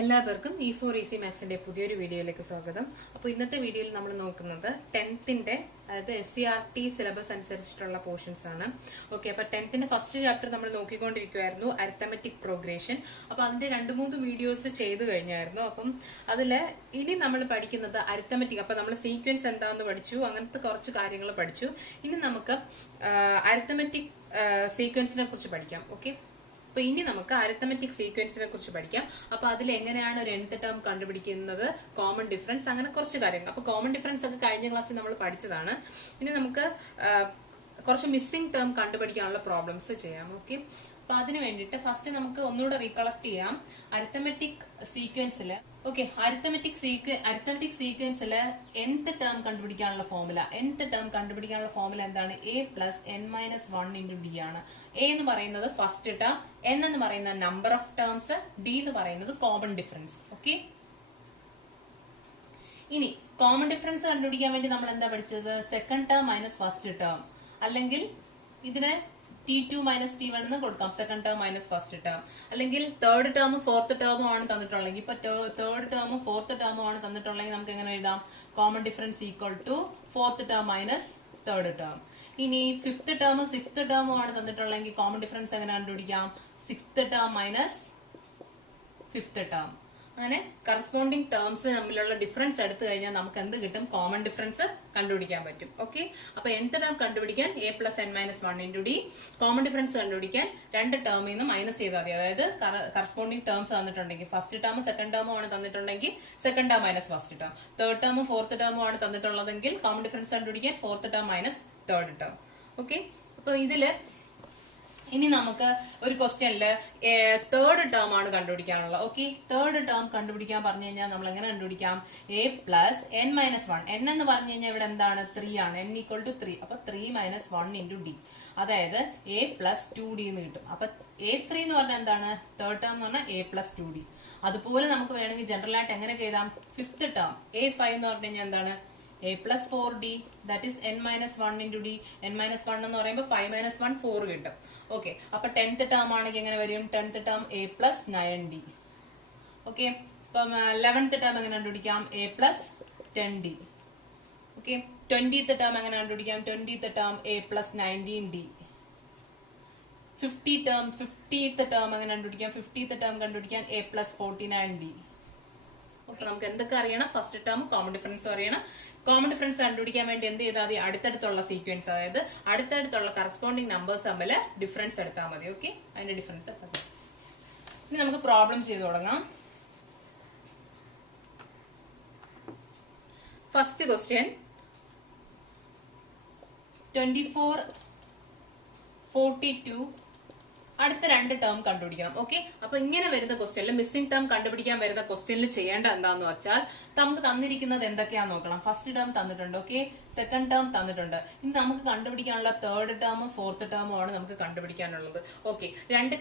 എല്ലാവർക്കും E4 മാത്സിന്റെ പുതിയൊരു വീഡിയോയിലേക്ക് സ്വാഗതം. അപ്പോൾ ഇന്നത്തെ വീഡിയോയിൽ നമ്മൾ നോക്കുന്നത് 10th അതായത് SCRT സിലബസ് അനുസരിച്ചിട്ടുള്ള പോർഷൻസ് ആണ്. ഓക്കെ, അപ്പോൾ 10th ഫസ്റ്റ് ചാപ്റ്റർ നമ്മൾ നോക്കിക്കൊണ്ടിരിക്കുവായിരുന്നു, അരിത്തമെറ്റിക് പ്രോഗ്രഷൻ. അപ്പോൾ അതിന്റെ 2-3 വീഡിയോസ് ചെയ്തു കഴിഞ്ഞായിരുന്നു. അപ്പം അതിൽ ഇനി നമ്മൾ പഠിക്കുന്നത് അരിത്തമെറ്റിക്. അപ്പോൾ നമ്മൾ സീക്വൻസ് എന്താണെന്ന് പഠിച്ചു, അങ്ങനത്തെ കുറച്ച് കാര്യങ്ങൾ പഠിച്ചു. ഇനി നമുക്ക് അരിത്തമെറ്റിക് സീക്വൻസിനെ കുറിച്ച് പഠിക്കാം. ഓക്കെ, അപ്പൊ ഇനി നമുക്ക് അരിത്തമെറ്റിക് സീക്വൻസിനെ കുറിച്ച് പഠിക്കാം. അപ്പൊ അതിൽ എങ്ങനെയാണ് ഒരു nth ടേം കണ്ടുപിടിക്കുന്നത്, കോമൺ ഡിഫറൻസ്, അങ്ങനെ കുറച്ച് കാര്യങ്ങൾ. അപ്പൊ കോമൺ ഡിഫറൻസ് ഒക്കെ കഴിഞ്ഞ ക്ലാസ്സിൽ നമ്മൾ പഠിച്ചതാണ്. ഇനി നമുക്ക് കുറച്ച് മിസ്സിംഗ് ടേം കണ്ടുപിടിക്കാനുള്ള പ്രോബ്ലംസ് ചെയ്യാം. ഓക്കെ, അപ്പൊ അതിന് വേണ്ടിയിട്ട് ഫസ്റ്റ് നമുക്ക് ഒന്നുകൂടെ റീകളക്ട് ചെയ്യാം. അരിത്തമെറ്റിക് സീക്വൻസിൽ അരിത്തമെറ്റിക് സീക്വൻസിൽ nth ടേം കണ്ടുപിടിക്കാനുള്ള ഫോർമുല എന്താണ്? a+n-1 × d ആണ്. a എന്ന് പറയുന്നത് ഫസ്റ്റ് ടേം, n എന്ന് പറയുന്ന നമ്പർ ഓഫ് ടേംസ്, d എന്ന് പറയുന്നത് കോമൺ ഡിഫറൻസ്. ഓക്കെ, ഇനി കോമൺ ഡിഫറൻസ് കണ്ടുപിടിക്കാൻ വേണ്ടി നമ്മൾ എന്താ പഠിച്ചത്? Second term minus first term, അല്ലെങ്കിൽ ഇതിനെ T2 മൈനസ് T1 എന്ന് കൊടുക്കാം. Second term minus first term, അല്ലെങ്കിൽ തേർഡ് ടേമും ഫോർത്ത് ടേമും ആണ് തന്നിട്ടുള്ളെങ്കിൽ, ഇപ്പൊ തേർഡ് ടേമും ഫോർത്ത് ടേമും ആണ് തന്നിട്ടുള്ളെങ്കിൽ നമുക്ക് എങ്ങനെ എഴുതാം? Common difference equal to fourth term minus third term. ഇനി ഫിഫ്ത്ത് ടേമും സിക്സ്ത് ടേമും ആണ് തന്നിട്ടുള്ളെങ്കിൽ കോമൺ ഡിഫറൻസ് എങ്ങനെ കണ്ടുപിടിക്കാം? Sixth term minus fifth term. അങ്ങനെ കറസ്പോണ്ടിങ് ടേംസ് തമ്മിലുള്ള ഡിഫറൻസ് എടുത്തു കഴിഞ്ഞാൽ നമുക്ക് എന്ത് കിട്ടും? കോമൺ ഡിഫറൻസ് കണ്ടുപിടിക്കാൻ പറ്റും. ഓക്കെ, അപ്പൊ nth ടേം കണ്ടുപിടിക്കാൻ a+n-1 × d, കോമൺ ഡിഫറൻസ് കണ്ടുപിടിക്കാൻ രണ്ട് ടേമിൽ നിന്ന് മൈനസ് ചെയ്താൽ മതി. അതായത് കറസ്പോണ്ടിങ് ടേംസ് തന്നിട്ടുണ്ടെങ്കിൽ, ഫസ്റ്റ് ടേമും സെക്കൻഡ് ടേമും ആണ് തന്നിട്ടുണ്ടെങ്കിൽ second term minus first term, third ടേമും ഫോർത്ത് ടേമും ആണ് തന്നിട്ടുള്ളതെങ്കിൽ കോമൺ ഡിഫറൻസ് കണ്ടുപിടിക്കാൻ fourth term minus third term. Okay, അപ്പൊ ഇതില് ഇനി നമുക്ക് ഒരു ക്വസ്റ്റ്യനില് തേർഡ് ടേം ആണ് കണ്ടുപിടിക്കാനുള്ളത്. ഓക്കെ, തേർഡ് ടേം കണ്ടുപിടിക്കാൻ പറഞ്ഞു കഴിഞ്ഞാൽ നമ്മൾ എങ്ങനെ കണ്ടുപിടിക്കാം? a+n-1. n എന്ന് പറഞ്ഞു കഴിഞ്ഞാൽ ഇവിടെ എന്താണ്? 3 ആണ്. n = 3. അപ്പൊ 3-1 × d, അതായത് a+2d എന്ന് കിട്ടും. അപ്പൊ a3 എന്ന് പറഞ്ഞാൽ എന്താണ്? തേർഡ് ടേം എന്ന് പറഞ്ഞാൽ a+2d. അതുപോലെ നമുക്ക് വേണമെങ്കിൽ ജനറൽ ആയിട്ട് എങ്ങനെയൊക്കെ എഴുതാം? ഫിഫ്ത്ത് ടേം a5 എന്ന് പറഞ്ഞു കഴിഞ്ഞാൽ എന്താണ്? a+4d, that is n-1 × d. n-1 എന്ന് പറയുമ്പോൾ 5-1 4 കിട്ടും. ഓക്കെ, അപ്പൊ 10th ടേം ആണെങ്കിൽ എങ്ങനെ വരും? 10th term a+9d. ഓക്കെ, ഇപ്പം 11th ടേം എങ്ങനെ കണ്ടുപിടിക്കാം? a+10d. ഓക്കെ, 20th ടേം എങ്ങനെ കണ്ടുപിടിക്കാം? 20th term a+19d. 50th term എങ്ങനെ കണ്ടുപിടിക്കാം? 50th ടേം കണ്ടുപിടിക്കാൻ a+49d. ഓക്കെ, നമുക്ക് എന്തൊക്കെ അറിയണം? ഫസ്റ്റ് ടേം കോമൺ ഡിഫറൻസ് അറിയണം. കോമൺ ഡിഫറൻസ് കണ്ടുപിടിക്കാൻ വേണ്ടി എന്ത് ചെയ്താൽ മതി? അടുത്തടുത്തുള്ള സീക്വൻസ്, അതായത് അടുത്തടുത്തുള്ള കറസ്പോണ്ടിങ് നമ്പേഴ്സ് തമ്മിൽ ഡിഫറൻസ് എടുത്താൽ മതി. ഓക്കെ, അതിന്റെ ഡിഫറൻസ് എടുത്താൽ മതി. ഇനി നമുക്ക് പ്രോബ്ലം ചെയ്ത് തുടങ്ങാം. First question 24, 42. അടുത്ത രണ്ട് ടേം കണ്ടുപിടിക്കണം. ഓക്കെ, അപ്പൊ ഇങ്ങനെ വരുന്ന ക്വസ്റ്റ്യനിൽ, മിസ്സിംഗ് ടേം കണ്ടുപിടിക്കാൻ വരുന്ന ക്വസ്റ്റ്യനിൽ ചെയ്യേണ്ട എന്താന്ന് വെച്ചാൽ, നമുക്ക് തന്നിരിക്കുന്നത് എന്തൊക്കെയാന്ന് നോക്കണം. ഫസ്റ്റ് ടേം തന്നിട്ടുണ്ട്. ഓക്കെ, സെക്കൻഡ് ടേം തന്നിട്ടുണ്ട്. ഇനി നമുക്ക് കണ്ടുപിടിക്കാനുള്ള തേർഡ് ടേമും ഫോർത്ത് ടേമും ആണ് നമുക്ക് കണ്ടുപിടിക്കാനുള്ളത്. ഓക്കെ, രണ്ട്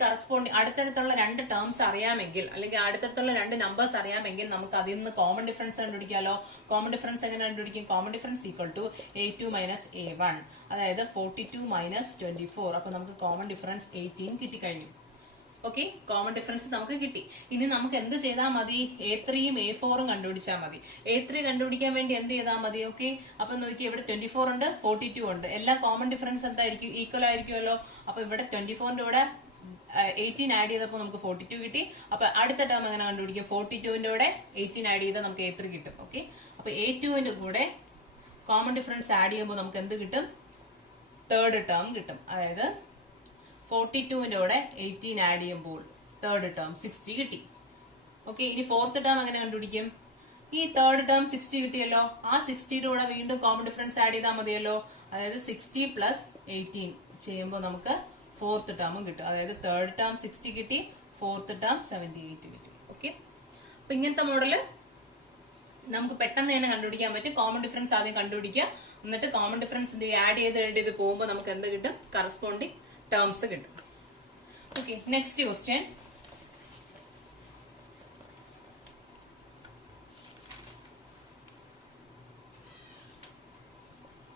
അടുത്തടുത്തുള്ള രണ്ട് ടേംസ് അറിയാമെങ്കിൽ, അല്ലെങ്കിൽ അടുത്തടുത്തുള്ള രണ്ട് നമ്പേഴ്സ് അറിയാമെങ്കിൽ നമുക്ക് അതിൽ നിന്ന് കോമൺ ഡിഫറൻസ് കണ്ടുപിടിക്കാമല്ലോ. കോമൺ ഡിഫറൻസ് എങ്ങനെ കണ്ടുപിടിക്കും? Common difference equal to a2 - a1, അതായത് 42 - 24. അപ്പൊ നമുക്ക് കോമൺ ഡിഫറൻസ് 18 കിട്ടിക്കഴിഞ്ഞു. ഓക്കെ, കോമൺ ഡിഫറൻസ് നമുക്ക് കിട്ടി. ഇനി നമുക്ക് എന്ത് ചെയ്താൽ മതി? a3യും a4ഉം കണ്ടുപിടിച്ചാൽ മതി. a3 കണ്ടുപിടിക്കാൻ വേണ്ടി എന്ത് ചെയ്താൽ മതി? ഓക്കെ, അപ്പൊ നോക്കി, ഇവിടെ 24 ഉണ്ട്, 42 ഉണ്ട്. എല്ലാ കോമൺ ഡിഫറൻസ് എന്തായിരിക്കും? ഈക്വൽ ആയിരിക്കുമല്ലോ. അപ്പൊ ഇവിടെ 24ന്റെ കൂടെ 18 ആഡ് ചെയ്തപ്പോൾ നമുക്ക് 42 കിട്ടി. അപ്പൊ അടുത്ത ടേം എങ്ങനെ കണ്ടുപിടിക്കും? 42ന്റെ കൂടെ 18 ആഡ് ചെയ്താൽ നമുക്ക് a3 കിട്ടും. ഓക്കെ, അപ്പൊ a2ന്റെ കൂടെ കോമൺ ഡിഫറൻസ് ആഡ് ചെയ്യുമ്പോൾ നമുക്ക് എന്ത് കിട്ടും? തേർഡ് ടേം കിട്ടും. അതായത് 42ന്റെ കൂടെ 18 ആഡ് ചെയ്യുമ്പോൾ തേർഡ് ടേം 60 കിട്ടി. ഓക്കെ, ഇനി ഫോർത്ത് ടേം എങ്ങനെ കണ്ടുപിടിക്കും? ഈ തേർഡ് ടേം 60 കിട്ടിയല്ലോ, ആ 60യുടെ കൂടെ വീണ്ടും കോമൺ ഡിഫറൻസ് ആഡ് ചെയ്താൽ മതിയല്ലോ. അതായത് 60 + 18 ചെയ്യുമ്പോൾ നമുക്ക് ഫോർത്ത് ടേമും കിട്ടും. അതായത് തേർഡ് ടേം 60 കിട്ടി, ഫോർത്ത് ടേം 78 കിട്ടി. ഓക്കെ, അപ്പൊ ഇങ്ങനത്തെ മോഡല് നമുക്ക് പെട്ടെന്ന് തന്നെ കണ്ടുപിടിക്കാൻ പറ്റും. കോമൺ ഡിഫറൻസ് ആദ്യം കണ്ടുപിടിക്കുക, എന്നിട്ട് കോമൺ ഡിഫറൻസ് ആഡ് ചെയ്ത് പോകുമ്പോൾ നമുക്ക് എന്ത് കിട്ടും? കറസ്പോണ്ടിങ് ടേംസ് കിട്ടും. Okay, next question.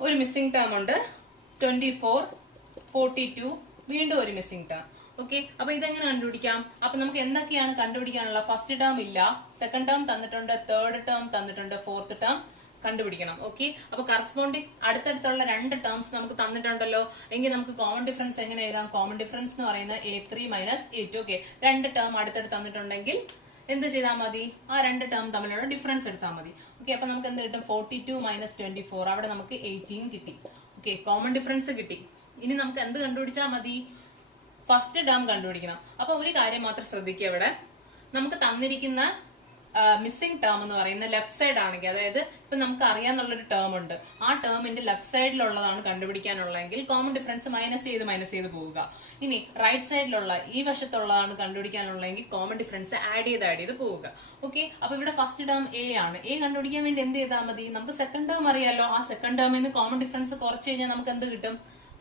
ഒരു മിസ്സിംഗ് ടേം ഉണ്ട്, 24, 42, വീണ്ടും ഒരു മിസ്സിംഗ് ടേം. ഓക്കെ, അപ്പൊ ഇതെങ്ങനെ കണ്ടുപിടിക്കാം? അപ്പൊ നമുക്ക് എന്തൊക്കെയാണ് കണ്ടുപിടിക്കാനുള്ള? ഫസ്റ്റ് ടേം ഇല്ല, സെക്കൻഡ് ടേം തന്നിട്ടുണ്ട്, തേർഡ് ടേം തന്നിട്ടുണ്ട്, ഫോർത്ത് ടേം കണ്ടുപിടിക്കണം. ഓക്കെ, അപ്പൊ കറസ്പോണ്ടിങ് അടുത്തടുത്തുള്ള രണ്ട് ടേംസ് നമുക്ക് തന്നിട്ടുണ്ടല്ലോ. എങ്കിൽ നമുക്ക് കോമൺ ഡിഫറൻസ് എങ്ങനെ എഴുതാം? കോമൺ ഡിഫറൻസ് എന്ന് പറയുന്നത് A3 മൈനസ് A2. ഓക്കെ, രണ്ട് ടേം അടുത്തടുത്ത് തന്നിട്ടുണ്ടെങ്കിൽ എന്ത് ചെയ്താൽ മതി? ആ രണ്ട് ടേം തമ്മിലുള്ള ഡിഫറൻസ് എടുത്താൽ മതി. ഓക്കെ, അപ്പൊ നമുക്ക് എന്ത് കിട്ടും? 42 മൈനസ് 24, അവിടെ നമുക്ക് 18 കിട്ടി. ഓക്കെ, കോമൺ ഡിഫറൻസ് കിട്ടി. ഇനി നമുക്ക് എന്ത് കണ്ടുപിടിച്ചാൽ മതി? ഫസ്റ്റ് ടേം കണ്ടുപിടിക്കണം. അപ്പൊ ഒരു കാര്യം മാത്രം ശ്രദ്ധിക്കുക, ഇവിടെ നമുക്ക് തന്നിരിക്കുന്ന മിസ്സിംഗ് ടേം എന്ന് പറയുന്ന ലെഫ്റ്റ് സൈഡ് ആണെങ്കിൽ, അതായത് ഇപ്പൊ നമുക്ക് അറിയാന്നുള്ളൊരു ടേം ഉണ്ട്, ആ ടേമിന്റെ ലെഫ്റ്റ് സൈഡിലുള്ളതാണ് കണ്ടുപിടിക്കാനുള്ളതെങ്കിൽ കോമൺ ഡിഫറൻസ് മൈനസ് ചെയ്ത് പോവുക. ഇനി റൈറ്റ് സൈഡിലുള്ള ഈ വശത്തുള്ളതാണ് കണ്ടുപിടിക്കാനുള്ളതെങ്കിൽ കോമൺ ഡിഫറൻസ് ആഡ് ചെയ്ത് പോവുക. ഓക്കെ, അപ്പൊ ഇവിടെ ഫസ്റ്റ് ടേം എ ആണ്. എ കണ്ടുപിടിക്കാൻ വേണ്ടി എന്ത് ചെയ്താൽ മതി? നമുക്ക് സെക്കൻഡ് ടേം അറിയാലോ, ആ സെക്കൻഡ് ടേമിൽ നിന്ന് കോമൺ ഡിഫറൻസ് കുറച്ച് കഴിഞ്ഞാൽ നമുക്ക് എന്ത് കിട്ടും?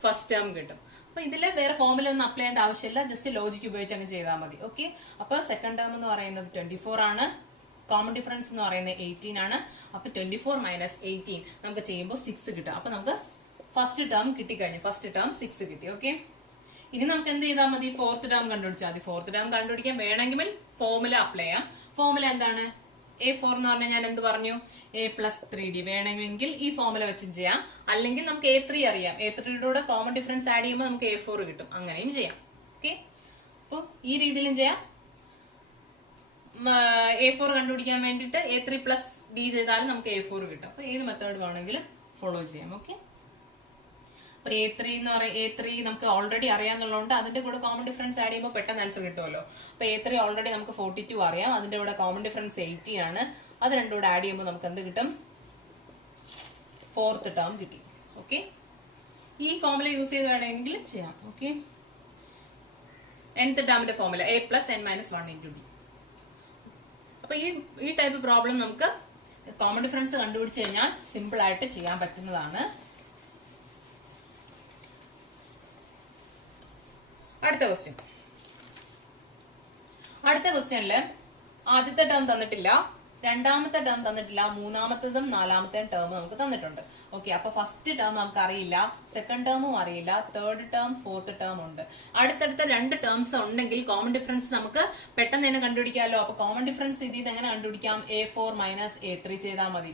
ഫസ്റ്റ് ടേം കിട്ടും. അപ്പൊ ഇതില് വേറെ ഫോമുല ഒന്നും അപ്ലൈ ചെയ്യേണ്ട ആവശ്യമില്ല, ജസ്റ്റ് ലോജിക് ഉപയോഗിച്ച് അങ്ങ് ചെയ്താൽ മതി. ഓക്കെ, അപ്പൊ സെക്കൻഡ് ടേം എന്ന് പറയുന്നത് 24 ആണ്, കോമൺ ഡിഫറൻസ് എന്ന് പറയുന്നത് 18 ആണ്. അപ്പൊ 24 മൈനസ് 18 നമുക്ക് ചെയ്യുമ്പോൾ 6 കിട്ടും. അപ്പൊ നമുക്ക് ഫസ്റ്റ് ടേം കിട്ടിക്കഴിഞ്ഞു, ഫസ്റ്റ് ടേം 6 കിട്ടി. ഓക്കെ, ഇനി നമുക്ക് എന്ത് ചെയ്താൽ മതി? ഫോർത്ത് ടേം കണ്ടുപിടിച്ചാൽ മതി. ഫോർത്ത് ടേം കണ്ടുപിടിക്കാൻ വേണമെങ്കിൽ ഫോമുല അപ്ലൈ ചെയ്യാം. ഫോമുല എന്താണ്? A4 എന്ന് പറഞ്ഞാൽ ഞാൻ എന്ത് പറഞ്ഞു? A plus 3D. വേണമെങ്കിൽ ഈ ഫോമുല വെച്ചും ചെയ്യാം, അല്ലെങ്കിൽ നമുക്ക് A3 അറിയാം, A3യുടെ കോമൺ ഡിഫറൻസ് ആഡ് ചെയ്യുമ്പോൾ നമുക്ക് A4 കിട്ടും, അങ്ങനെയും ചെയ്യാം. ഓക്കെ, അപ്പൊ ഈ രീതിയിലും ചെയ്യാം. A4 കണ്ടുപിടിക്കാൻ വേണ്ടിയിട്ട് A3 plus D ചെയ്താലും നമുക്ക് A4 കിട്ടും. അപ്പൊ ഏത് മെത്തേഡ് വേണമെങ്കിലും ഫോളോ ചെയ്യാം. ഓക്കെ, അപ്പൊ A3 നമുക്ക് ഓൾറെഡി അറിയാന്നുള്ളതുകൊണ്ട് അതിന്റെ കൂടെ കോമൺ ഡിഫറൻസ് ആഡ് ചെയ്യുമ്പോൾ പെട്ടെന്ന് ആൻസർ കിട്ടുമല്ലോ. അപ്പൊ A3 ഓൾറെഡി നമുക്ക് 42 അറിയാം, അതിന്റെ കൂടെ കോമൺ ഡിഫറൻസ് 80 ആണ്. അത് രണ്ടും കൂടെ ആഡ് ചെയ്യുമ്പോൾ നമുക്ക് എന്ത് കിട്ടും? ഫോർത്ത് ടേം കിട്ടി. ഓക്കെ, ഈ ഫോമുല യൂസ് ചെയ്ത് വേണമെങ്കിൽ ചെയ്യാം. ഓക്കെ, nth ടേമിന്റെ formula A plus n minus 1 into D. അപ്പൊ ഈ ടൈപ്പ് പ്രോബ്ലം നമുക്ക് കോമൺ ഡിഫറൻസ് കണ്ടുപിടിച്ച് കഴിഞ്ഞാൽ സിമ്പിൾ ആയിട്ട് ചെയ്യാൻ പറ്റുന്നതാണ്. അടുത്ത ക്വസ്റ്റ്യനില് ആദ്യത്തെ ടേം തന്നിട്ടില്ല, രണ്ടാമത്തെ ടേം തന്നിട്ടില്ല, മൂന്നാമത്തതും നാലാമത്തെയും ടേം നമുക്ക് തന്നിട്ടുണ്ട്. ഓക്കെ, അപ്പൊ ഫസ്റ്റ് ടേം നമുക്ക് അറിയില്ല, സെക്കൻഡ് ടേമും അറിയില്ല, തേർഡ് ടേം, ഫോർത്ത് ടേം ഉണ്ട്. അടുത്തടുത്ത രണ്ട് ടേംസ് ഉണ്ടെങ്കിൽ കോമൺ ഡിഫറൻസ് നമുക്ക് പെട്ടെന്ന് തന്നെ കണ്ടുപിടിക്കാമല്ലോ. അപ്പൊ കോമൺ ഡിഫറൻസ് ഇത് എങ്ങനെ കണ്ടുപിടിക്കാം? A4 മൈനസ് A3 ചെയ്താൽ മതി.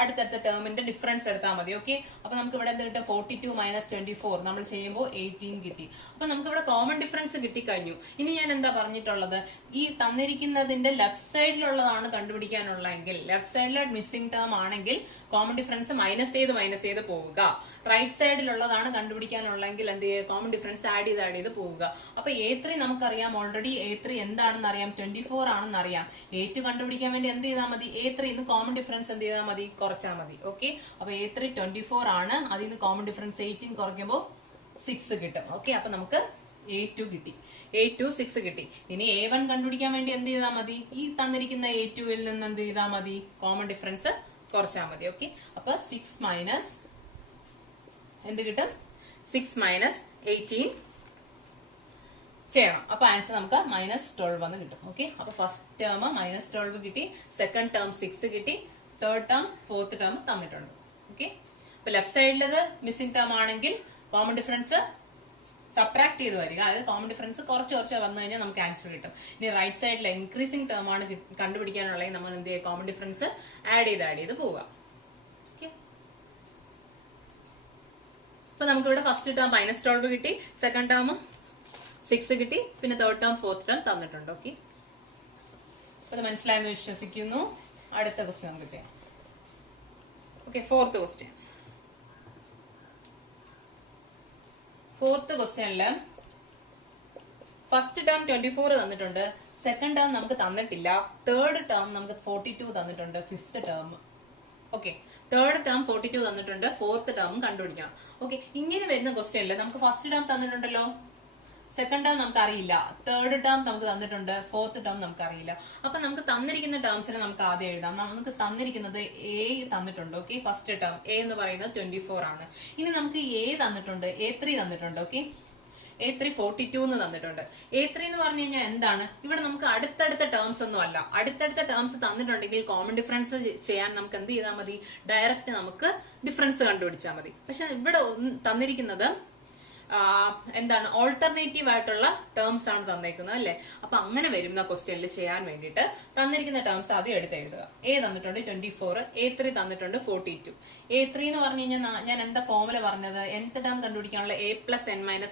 അടുത്തടുത്ത ടേമിന്റെ ഡിഫറൻസ് എടുത്താൽ മതി. ഓക്കെ, അപ്പൊ നമുക്ക് ഇവിടെ എന്ത് കിട്ടും? 42 മൈനസ് 24 നമ്മൾ ചെയ്യുമ്പോൾ 18 കിട്ടി. അപ്പൊ നമുക്ക് ഇവിടെ കോമൺ ഡിഫറൻസ് കിട്ടിക്കഴിഞ്ഞു. ഇനി ഞാൻ എന്താ പറഞ്ഞിട്ടുള്ളത്? ഈ തന്നിരിക്കുന്നതിന്റെ ലെഫ്റ്റ് സൈഡിലുള്ളതാണ് കണ്ടുപിടിക്കാനുള്ളതെങ്കിൽ, ലെഫ്റ്റ് സൈഡിലെ മിസ്സിംഗ് ടേം ആണെങ്കിൽ കോമൺ ഡിഫറൻസ് മൈനസ് ചെയ്ത് പോവുക. റൈറ്റ് സൈഡിലുള്ളതാണ് കണ്ടുപിടിക്കാനുള്ളതെങ്കിൽ എന്ത് ചെയ്യുക? കോമൺ ഡിഫറൻസ് ആഡ് ചെയ്ത് പോവുക. അപ്പൊ A3 നമുക്കറിയാം, ഓൾറെഡി A3 എന്താണെന്ന് അറിയാം, 24 ആണെന്ന് അറിയാം. A2 കണ്ടുപിടിക്കാൻ വേണ്ടി എന്ത് ചെയ്താൽ മതി? A3 കോമൺ ഡിഫറൻസ് എന്ത് ചെയ്താൽ മതി? കുറച്ചാൽ മതി. ഓക്കെ, അപ്പൊ A3 24 ആണ്, അതിൽ നിന്ന് കോമൺ ഡിഫറൻസ് 18 കുറയ്ക്കുമ്പോൾ 6 കിട്ടും. ഓക്കെ, അപ്പൊ നമുക്ക് A2 കിട്ടി. A2 6 കിട്ടി. ഇനി A1 കണ്ടുപിടിക്കാൻ വേണ്ടി എന്ത് ചെയ്താൽ മതി? ഈ തന്നിരിക്കുന്ന A2-ൽ നിന്ന് എന്ത് ചെയ്താൽ മതി? കോമൺ ഡിഫറൻസ് കുറച്ചാൽ മതി. ഓക്കെ, അപ്പൊ 6 മൈനസ് എന്ത് കിട്ടും? 6 മൈനസ് 18 ചെയ്യണം. അപ്പൊ ആൻസർ നമുക്ക് -12 എന്ന് കിട്ടും. ഓക്കെ, അപ്പൊ ഫസ്റ്റ് ടേം -12 കിട്ടി, സെക്കൻഡ് ടേം 6 കിട്ടി, തേർഡ് ടേം, ഫോർത്ത് ടേം തന്നിട്ടുണ്ട്. ഓക്കെ, അപ്പൊ ലെഫ്റ്റ് സൈഡിലത് മിസ്സിംഗ് ടേം ആണെങ്കിൽ കോമൺ ഡിഫറൻസ് സബ്ട്രാക്ട് ചെയ്ത് വരിക, അതായത് കോമൺ ഡിഫറൻസ് കുറച്ച് വന്നു കഴിഞ്ഞാൽ നമുക്ക് ആൻസർ കിട്ടും. ഇനി റൈറ്റ് സൈഡിൽ ഇൻക്രീസിംഗ് ടേം ആണ് കണ്ടുപിടിക്കാനുള്ളത്, നമ്മൾ എന്ത് ചെയ്യുക? കോമൺ ഡിഫറൻസ് ആഡ് ചെയ്ത് പോവുക. അപ്പൊ നമുക്ക് ഇവിടെ ഫസ്റ്റ് ടേം -12 കിട്ടി, സെക്കൻഡ് ടേം 6 കിട്ടി, പിന്നെ തേർഡ് ടേം, ഫോർത്ത് ടേം തന്നിട്ടുണ്ട്. ഓക്കെ, അത് മനസ്സിലായെന്ന് വിശ്വസിക്കുന്നു. അടുത്ത ക്വസ്റ്റ്യൻ നമുക്ക് ചെയ്യാം. ഓക്കെ, ഫോർത്ത് ക്വസ്റ്റ്യനില് ഫസ്റ്റ് ടേം 24 തന്നിട്ടുണ്ട്, സെക്കൻഡ് ടേം നമുക്ക് തന്നിട്ടില്ല, തേർഡ് ടേം നമുക്ക് 42 തന്നിട്ടുണ്ട്, fifth term. Okay, third term 42 തന്നിട്ടുണ്ട്, ഫോർത്ത് ടേം കണ്ടുപിടിക്കണം. ഓക്കെ, ഇങ്ങനെ വരുന്ന ക്വസ്റ്റ്യനില് നമുക്ക് ഫസ്റ്റ് ടേം തന്നിട്ടുണ്ടല്ലോ, സെക്കൻഡ് ടേം നമുക്ക് അറിയില്ല, തേർഡ് ടേം നമുക്ക് തന്നിട്ടുണ്ട്, ഫോർത്ത് ടേം നമുക്ക് അറിയില്ല. അപ്പൊ നമുക്ക് തന്നിരിക്കുന്ന ടേംസിനെ നമുക്ക് ആദ്യം എഴുതാം. നമുക്ക് തന്നിരിക്കുന്നത് A തന്നിട്ടുണ്ട്. ഓക്കെ, ഫസ്റ്റ് ടേം A എന്ന് പറയുന്നത് 24 ആണ്. ഇനി നമുക്ക് A തന്നിട്ടുണ്ട്, A3 തന്നിട്ടുണ്ട്. ഓക്കെ, A3 42 എന്ന് തന്നിട്ടുണ്ട്. A3 എന്ന് പറഞ്ഞു കഴിഞ്ഞാൽ എന്താണ്? ഇവിടെ നമുക്ക് അടുത്തടുത്ത ടേംസ് ഒന്നും അല്ല. അടുത്തടുത്ത ടേംസ് തന്നിട്ടുണ്ടെങ്കിൽ കോമൺ ഡിഫറൻസ് ചെയ്യാൻ നമുക്ക് എന്ത് ചെയ്താൽ മതി? ഡയറക്റ്റ് നമുക്ക് ഡിഫറൻസ് കണ്ടുപിടിച്ചാൽ മതി. പക്ഷെ ഇവിടെ തന്നിരിക്കുന്നത് എന്താണ് ഓൾട്ടർനേറ്റീവ് ആയിട്ടുള്ള ടേംസ് ആണ് തന്നേക്കുന്നത് അല്ലെ. അപ്പൊ അങ്ങനെ വരുന്ന ക്വസ്റ്റ്യനിൽ ചെയ്യാൻ വേണ്ടിയിട്ട് തന്നിരിക്കുന്ന ടേംസ് ആദ്യം എടുത്ത് എഴുതുക. എ തന്നിട്ടുണ്ട് 24, A3 തന്നിട്ടുണ്ട് 42. A3 എന്ന് പറഞ്ഞു കഴിഞ്ഞാൽ ഞാൻ എന്താ ഫോർമുല പറഞ്ഞത്, nth ടേം കണ്ടുപിടിക്കാനുള്ള a+n-1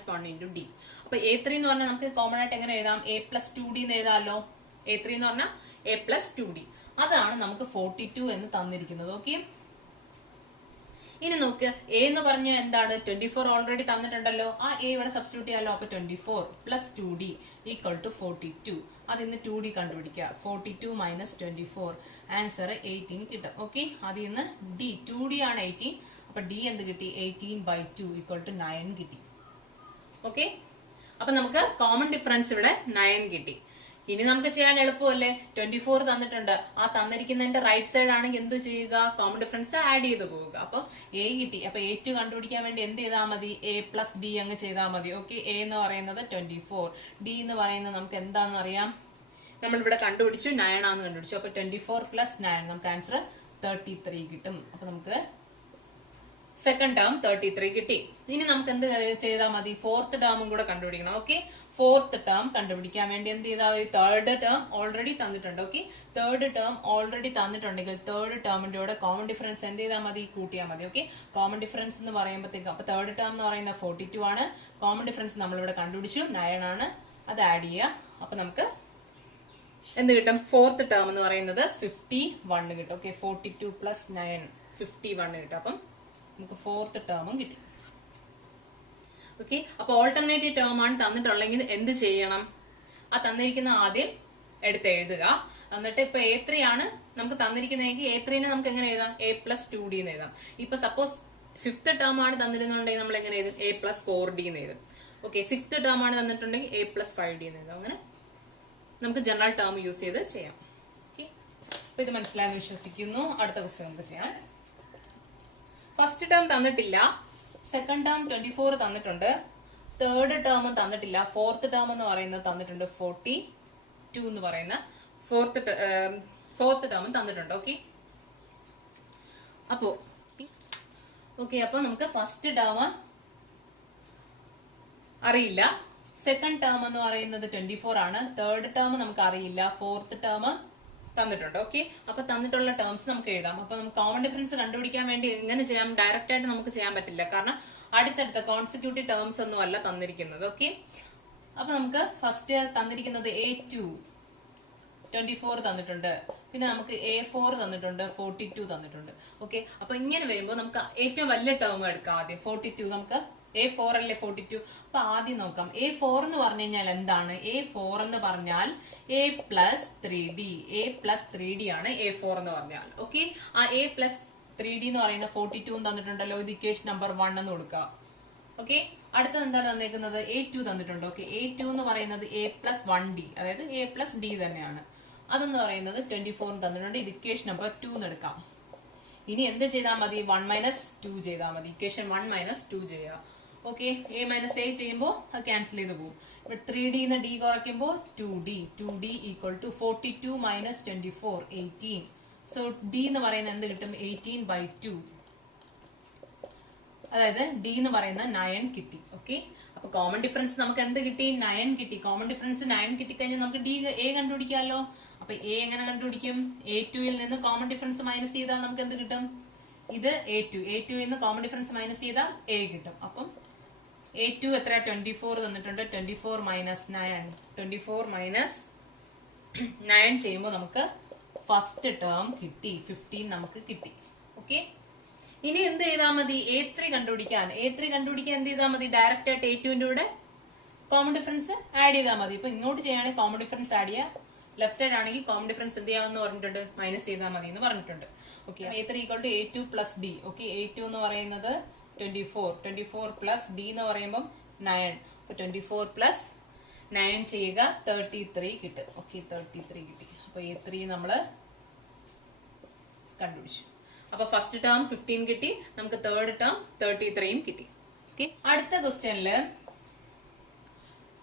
× d. അപ്പൊ A3 എന്ന് പറഞ്ഞാൽ നമുക്ക് കോമൺ ആയിട്ട് എങ്ങനെ എഴുതാം, a+2d എന്ന് എഴുതാമല്ലോ. A3 എന്ന് പറഞ്ഞാൽ a+2d. അതാണ് നമുക്ക് 42 എന്ന് തന്നിരിക്കുന്നത്. ഓക്കെ, ഇനി നോക്ക്, എ എന്ന് പറഞ്ഞ എന്താണ്, 24 ഓൾറെഡി തന്നിട്ടുണ്ടല്ലോ. ആ എ ഇവിടെ സബ്സ്റ്റിറ്റ്യൂട്ട് ചെയ്യാമല്ലോ. അപ്പൊ 24 + 2d = 42. അതിന്ന് 2d കണ്ടുപിടിക്കുക. 42 - 24 ആൻസർ 18 കിട്ടും. ഓക്കെ, അതിന്ന് d 2d ആണ് 18. അപ്പൊ d എന്ത് കിട്ടി, 18/2 = 9 കിട്ടി. ഓക്കെ, അപ്പൊ നമുക്ക് കോമൺ ഡിഫറൻസ് ഇവിടെ 9 കിട്ടി. ഇനി നമുക്ക് ചെയ്യാൻ എളുപ്പമല്ലേ, 24 തന്നിട്ടുണ്ട്. ആ തന്നിരിക്കുന്നതിന്റെ റൈറ്റ് സൈഡ് ആണെങ്കിൽ എന്ത് ചെയ്യുക, കോമൺ ഡിഫറൻസ് ആഡ് ചെയ്ത് പോവുക. അപ്പൊ എ കിട്ടി. അപ്പൊ A2 കണ്ടുപിടിക്കാൻ വേണ്ടി എന്ത് ചെയ്താൽ മതി, a+d അങ്ങ് ചെയ്താൽ മതി. ഓക്കെ, എ എന്ന് പറയുന്നത് 24, d എന്ന് പറയുന്നത് നമുക്ക് എന്താണെന്ന് അറിയാം, നമ്മൾ ഇവിടെ കണ്ടുപിടിച്ചു, 9 ആണെന്ന് കണ്ടുപിടിച്ചു. അപ്പൊ 24 + 9 നമുക്ക് ആൻസർ 33 കിട്ടും. അപ്പൊ നമുക്ക് സെക്കൻഡ് ടേം 33 കിട്ടി. ഇനി നമുക്ക് എന്ത് ചെയ്താൽ മതി, ഫോർത്ത് ടേമും കൂടെ കണ്ടുപിടിക്കണം. ഓക്കെ, ഫോർത്ത് ടേം കണ്ടുപിടിക്കാൻ വേണ്ടി എന്ത് ചെയ്താൽ മതി, തേർഡ് ടേം ഓൾറെഡി തന്നിട്ടുണ്ട്. ഓക്കെ, തേർഡ് ടേം ഓൾറെഡി തന്നിട്ടുണ്ടെങ്കിൽ തേർഡ് ടേമിന്റെ കൂടെ കോമൺ ഡിഫറൻസ് എന്ത് ചെയ്താൽ മതി, കൂട്ടിയാൽ മതി. ഓക്കെ, കോമൺ ഡിഫറൻസ് എന്ന് പറയുമ്പോഴത്തേക്കും അപ്പൊ തേർഡ് ടേം എന്ന് പറയുന്നത് 42 ആണ്. കോമൺ ഡിഫറൻസ് നമ്മളിവിടെ കണ്ടുപിടിച്ചു, 9 ആണ്. അത് ആഡ് ചെയ്യുക. അപ്പൊ നമുക്ക് എന്ത് കിട്ടും, ഫോർത്ത് ടേം എന്ന് പറയുന്നത് 51 കിട്ടും. ഓക്കെ, 42 + 9 51 കിട്ടും. അപ്പം നമുക്ക് ഫോർത്ത് ടേമും കിട്ടി. ഓക്കെ, അപ്പൊ ഓൾട്ടർനേറ്റീവ് ടേം ആണ് തന്നിട്ടുള്ളെങ്കിൽ എന്ത് ചെയ്യണം, ആ തന്നിരിക്കുന്ന ആദ്യം എടുത്ത് എഴുതുക. എന്നിട്ട് ഇപ്പൊ A3 ആണ് നമുക്ക് തന്നിരിക്കുന്നതെങ്കിൽ A3 നെ നമുക്ക് എങ്ങനെ എഴുതാം, a+2d എന്ന് എഴുതാം. ഇപ്പൊ സപ്പോസ് ഫിഫ്ത്ത് ടേം ആണ് തന്നിരുന്നുണ്ടെങ്കിൽ നമ്മൾ എങ്ങനെ എഴുതും, a+4d എന്ന് എഴുതും. ഓക്കെ, സിക്സ്ത് ടേം ആണ് തന്നിട്ടുണ്ടെങ്കിൽ a+5d എന്ന് എഴുതാം. അങ്ങനെ നമുക്ക് ജനറൽ ടേം യൂസ് ചെയ്ത് ചെയ്യാം. ഓക്കെ, അപ്പൊ ഇത് മനസ്സിലായെന്ന് വിശ്വസിക്കുന്നു. അടുത്ത ക്വസ്റ്റ്യൻ നമുക്ക് ചെയ്യാം. ഫസ്റ്റ് ടേം തന്നിട്ടില്ല, സെക്കൻഡ് ടേം 24 തന്നിട്ടുണ്ട്, തേർഡ് ടേമും തന്നിട്ടില്ല, ഫോർത്ത് ടേം എന്ന് പറയുന്നത് തന്നിട്ടുണ്ട് 42 എന്ന് പറയുന്ന ഫോർത്ത് ടേമും തന്നിട്ടുണ്ട്. ഓക്കെ, അപ്പൊ നമുക്ക് ഫസ്റ്റ് ടേം അറിയില്ല, സെക്കൻഡ് ടേം എന്ന് പറയുന്നത് 24 ആണ്, തേർഡ് ടേം നമുക്ക് അറിയില്ല, ഫോർത്ത് ടേം തന്നിട്ടുണ്ട്. ഓക്കെ, അപ്പൊ തന്നിട്ടുള്ള ടേംസ് നമുക്ക് എഴുതാം. അപ്പൊ നമുക്ക് കോമൺ ഡിഫറൻസ് കണ്ടുപിടിക്കാൻ വേണ്ടി എങ്ങനെ ചെയ്യാം, ഡയറക്റ്റ് ആയിട്ട് നമുക്ക് ചെയ്യാൻ പറ്റില്ല, കാരണം അടുത്തടുത്ത കോൺസിക്യൂട്ടീവ് ടേംസ് ഒന്നും അല്ല തന്നിരിക്കുന്നത്. ഓക്കെ, അപ്പൊ നമുക്ക് ഫസ്റ്റ് തന്നിരിക്കുന്നത് A2 24 തന്നിട്ടുണ്ട്, പിന്നെ നമുക്ക് A4 തന്നിട്ടുണ്ട്, 42 തന്നിട്ടുണ്ട്. ഓക്കെ, അപ്പൊ ഇങ്ങനെ വരുമ്പോൾ നമുക്ക് ഏറ്റവും വലിയ ടേം എടുക്കാം. ആദ്യം 42, നമുക്ക് A4 അല്ലേ 42. അപ്പൊ ആദ്യം നോക്കാം, A4 എന്ന് പറഞ്ഞു കഴിഞ്ഞാൽ എന്താണ്, A4 എന്ന് പറഞ്ഞാൽ a+3d, a+3d ആണ് A4 എന്ന് പറഞ്ഞാൽ. ഓക്കെ, ആ a+3d എന്ന് പറയുന്ന 42 തന്നിട്ടുണ്ടല്ലോ, ഇത് ഇക്വേഷൻ നമ്പർ 1 എന്ന് കൊടുക്കുക. ഓക്കെ, അടുത്തത് എന്താണ് തന്നേക്കുന്നത്, A2 തന്നിട്ടുണ്ട്. ഓക്കെ, A2 എന്ന് പറയുന്നത് a+1d, അതായത് a+d തന്നെയാണ്. അതെന്ന് പറയുന്നത് 24 തന്നിട്ടുണ്ട്, ഇത് ഇക്വേഷൻ നമ്പർ 2 എന്ന് എടുക്കാം. ഇനി എന്ത് ചെയ്താൽ മതി, 1 - 2 ചെയ്താൽ മതി. ഇക്വേഷൻ 1 - 2 ചെയ്യാം. ഓക്കെ, a - a ചെയ്യുമ്പോൾ അത് ക്യാൻസൽ ചെയ്ത് പോകും. ഇവിടെ 3d d കുറയ്ക്കുമ്പോൾ 2d = 42 - 24 18. സോ d എന്ന് പറയുന്നത് എന്ത് കിട്ടും, 18/2. അതായത് d എന്ന് പറയുന്ന 9 കിട്ടി. ഓക്കെ, അപ്പൊ കോമൺ ഡിഫറൻസ് നമുക്ക് എന്ത് കിട്ടി, 9 കിട്ടി. കോമൺ ഡിഫറൻസ് 9 കിട്ടിക്കഴിഞ്ഞാൽ നമുക്ക് a കണ്ടുപിടിക്കാമല്ലോ. അപ്പൊ a എങ്ങനെ കണ്ടുപിടിക്കും, A2 നിന്ന് കോമൺ ഡിഫറൻസ് മൈനസ് ചെയ്താൽ നമുക്ക് എന്ത് കിട്ടും, ഇത് A2 നിന്ന് കോമൺ ഡിഫറൻസ് മൈനസ് ചെയ്താൽ a കിട്ടും. അപ്പം A2 എത്ര, 24 തന്നിട്ടുണ്ട്, 24 - 9, 24 - 9 ചെയ്യുമ്പോൾ നമുക്ക് ഫസ്റ്റ് ടേം കിട്ടി, 15 നമുക്ക് കിട്ടി. ഓക്കെ, ഇനി എന്ത് ചെയ്താൽ മതി, A3 കണ്ടുപിടിക്കാൻ എന്ത് ചെയ്താൽ മതി, ഡയറക്റ്റ് ആയിട്ട് A2ന്റെ കൂടെ കോമൺ ഡിഫറൻസ് ആഡ് ചെയ്താൽ മതി. ഇപ്പൊ ഇങ്ങോട്ട് ചെയ്യുകയാണെങ്കിൽ കോമൺ ഡിഫറൻസ് ആഡ് ചെയ്യുക, ലെഫ്റ്റ് സൈഡ് ആണെങ്കിൽ കോമൺ ഡിഫറൻസ് എന്ത് ചെയ്യാമെന്ന് പറഞ്ഞിട്ടുണ്ട്, മൈനസ് ചെയ്താൽ മതി എന്ന് പറഞ്ഞിട്ടുണ്ട്. Okay, A3 = A2 + d. Okay, A2 എന്ന് പറയുന്നത് 24 + d എന്ന് പറയുമ്പോൾ 9. അപ്പൊ 24 + 9 ചെയ്യുക, 33 കിട്ടും. ഓക്കെ, 33 കിട്ടി. അപ്പൊ A3 നമ്മള് കണ്ടുപിടിച്ചു. അപ്പൊ ഫസ്റ്റ് ടേം 15 കിട്ടി, നമുക്ക് തേർഡ് ടേം 33 കിട്ടി. ഓക്കെ, അടുത്ത ക്വസ്റ്റ്യനില്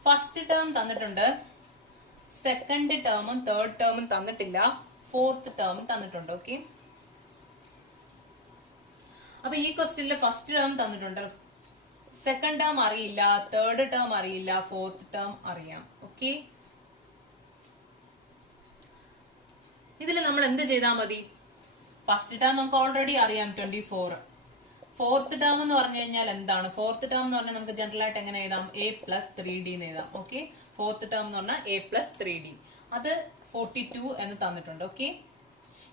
ഫസ്റ്റ് ടേം തന്നിട്ടുണ്ട്, സെക്കൻഡ് ടേമും തേർഡ് ടേമും തന്നിട്ടില്ല, ഫോർത്ത് ടേം തന്നിട്ടുണ്ട്. ഓക്കെ, അപ്പൊ ഈ ക്വസ്റ്റ്യനിൽ ഫസ്റ്റ് ടേം തന്നിട്ടുണ്ട്, സെക്കൻഡ് ടേം അറിയില്ല, തേർഡ് ടേം അറിയില്ല, ഫോർത്ത് ടേം അറിയാം. ഓക്കെ, ഇതിൽ നമ്മൾ എന്ത് ചെയ്താൽ മതി? ഫസ്റ്റ് ടേം നമുക്ക് ഓൾറെഡി അറിയാം 24. ഫോർത്ത് ടേം എന്ന് പറഞ്ഞു കഴിഞ്ഞാൽ എന്താണ്? ഫോർത്ത് ടേം എന്ന് പറഞ്ഞാൽ നമുക്ക് ജനറൽ ആയിട്ട് എങ്ങനെ എഴുതാം? a+3d എന്ന് എഴുതാം. ഓക്കെ, ഫോർത്ത് ടേം എന്ന് പറഞ്ഞാൽ a+3d, അത് 42 എന്ന് തന്നിട്ടുണ്ട്. ഓക്കെ,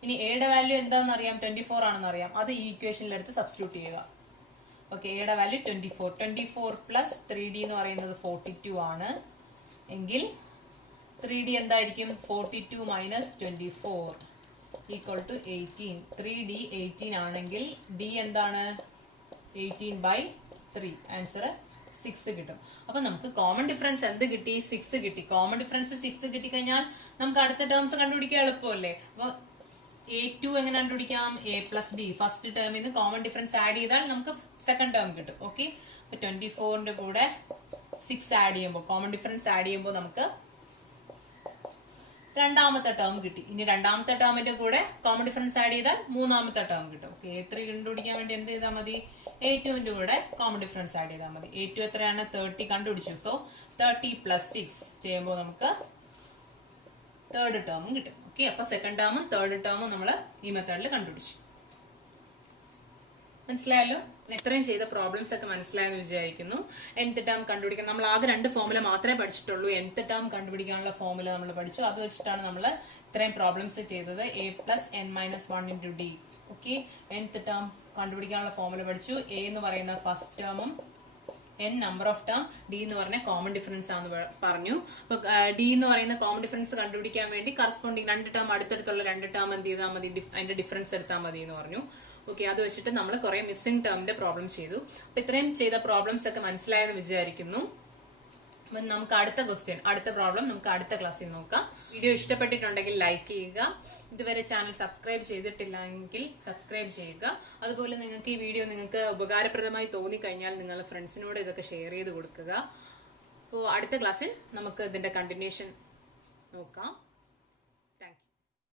ഇനി എയുടെ വാല്യൂ എന്താണെന്ന് അറിയാം? 24 ആണെന്ന് അറിയാം. അത് ഈ ഇക്വേഷനിൽ എടുത്ത് സബ്സ്റ്റിറ്റ്യൂട്ട് ചെയ്യുക. ഓക്കെ, എയുടെ വാല്യൂ 24 പ്ലസ് 3d എന്ന് പറയുന്നത് 42 ആണ് എങ്കിൽ 3d എന്തായിരിക്കും? 42 മൈനസ് 24 ഈക്വൽ ടു 18. 3d 18 ആണെങ്കിൽ d എന്താണ്? 18/3. ആൻസർ 6 കിട്ടും. അപ്പൊ നമുക്ക് കോമൺ ഡിഫറൻസ് എന്ത് കിട്ടി? 6 കിട്ടി. കോമൺ ഡിഫറൻസ് 6 കിട്ടിക്കഴിഞ്ഞാൽ നമുക്ക് അടുത്ത ടേംസ് കണ്ടുപിടിക്കാൻ എളുപ്പമല്ലേ? അപ്പൊ a2 എങ്ങനെ കണ്ടുപിടിക്കാം? a+d. ഫസ്റ്റ് ടേമിൽ നിന്ന് കോമൺ ഡിഫറൻസ് ആഡ് ചെയ്താൽ നമുക്ക് സെക്കൻഡ് ടേം കിട്ടും. ഓക്കെ, അപ്പൊ 24ന്റെ കൂടെ 6 ആഡ് ചെയ്യുമ്പോൾ, കോമൺ ഡിഫറൻസ് ആഡ് ചെയ്യുമ്പോൾ നമുക്ക് രണ്ടാമത്തെ ടേം കിട്ടി. ഇനി രണ്ടാമത്തെ ടേമിന്റെ കൂടെ കോമൺ ഡിഫറൻസ് ആഡ് ചെയ്താൽ മൂന്നാമത്തെ ടേം കിട്ടും. ഓക്കെ, a3 കണ്ടുപിടിക്കാൻ വേണ്ടി എന്ത് ചെയ്താൽ മതി? a2ന്റെ കൂടെ കോമൺ ഡിഫറൻസ് ആഡ് ചെയ്താൽ മതി. a2 എത്രയാണ്? 30 കണ്ടുപിടിച്ചു. സോ 30 + 6 ചെയ്യുമ്പോൾ നമുക്ക് തേർഡ് ടേമും കിട്ടും. ഓക്കെ, അപ്പൊ സെക്കൻഡ് ടേമും തേർഡ് ടേമും നമ്മൾ ഈ മെത്തേഡിൽ കണ്ടുപിടിച്ചു. മനസ്സിലായല്ലോ? ഇത്രയും ചെയ്ത പ്രോബ്ലംസ് ഒക്കെ മനസ്സിലായെന്ന് വിചാരിക്കുന്നു. nth ടേം കണ്ടുപിടിക്കാൻ നമ്മൾ ആകെ 2 ഫോമുല മാത്രമേ പഠിച്ചിട്ടുള്ളൂ. nth ടേം കണ്ടുപിടിക്കാനുള്ള ഫോമുല നമ്മൾ പഠിച്ചു. അത് വെച്ചിട്ടാണ് നമ്മൾ ഇത്രയും പ്രോബ്ലംസ് ചെയ്തത്. a+n-1 × d. Okay, nth term കണ്ടുപിടിക്കാനുള്ള ഫോമുല പഠിച്ചു. a എന്ന് പറയുന്ന ഫസ്റ്റ് ടേമും n number of term, d എന്ന് പറഞ്ഞ കോമൺ ഡിഫറൻസ് ആണെന്ന് പറഞ്ഞു. അപ്പൊ d എന്ന് പറയുന്ന കോമൺ ഡിഫറൻസ് കണ്ടുപിടിക്കാൻ വേണ്ടി കറസ്പോണ്ടിങ് 2 ടേം അടുത്തടുത്തുള്ള 2 ടേം എന്ത് ചെയ്താൽ മതി? അതിന്റെ ഡിഫറൻസ് എടുത്താൽ മതി എന്ന് പറഞ്ഞു. ഓക്കെ, അത് വെച്ചിട്ട് നമ്മൾ കുറെ മിസ്സിംഗ് ടേമിന്റെ പ്രോബ്ലം ചെയ്തു. അപ്പൊ ഇത്രയും ചെയ്ത പ്രോബ്ലംസ് ഒക്കെ മനസ്സിലായെന്ന് വിചാരിക്കുന്നു. നമുക്ക് അടുത്ത ക്വസ്റ്റ്യൻ, അടുത്ത പ്രോബ്ലം നമുക്ക് അടുത്ത ക്ലാസ്സിൽ നോക്കാം. വീഡിയോ ഇഷ്ടപ്പെട്ടിട്ടുണ്ടെങ്കിൽ ലൈക്ക് ചെയ്യുക. ഇതുവരെ ചാനൽ സബ്സ്ക്രൈബ് ചെയ്തിട്ടില്ലെങ്കിൽ സബ്സ്ക്രൈബ് ചെയ്യുക. അതുപോലെ നിങ്ങൾക്ക് ഈ വീഡിയോ നിങ്ങൾക്ക് ഉപകാരപ്രദമായി തോന്നിക്കഴിഞ്ഞാൽ നിങ്ങൾ ഫ്രണ്ട്സിനോട് ഇതൊക്കെ ഷെയർ ചെയ്ത് കൊടുക്കുക. അപ്പോൾ അടുത്ത ക്ലാസ്സിൽ നമുക്ക് ഇതിന്റെ കണ്ടിന്യൂഷൻ നോക്കാം.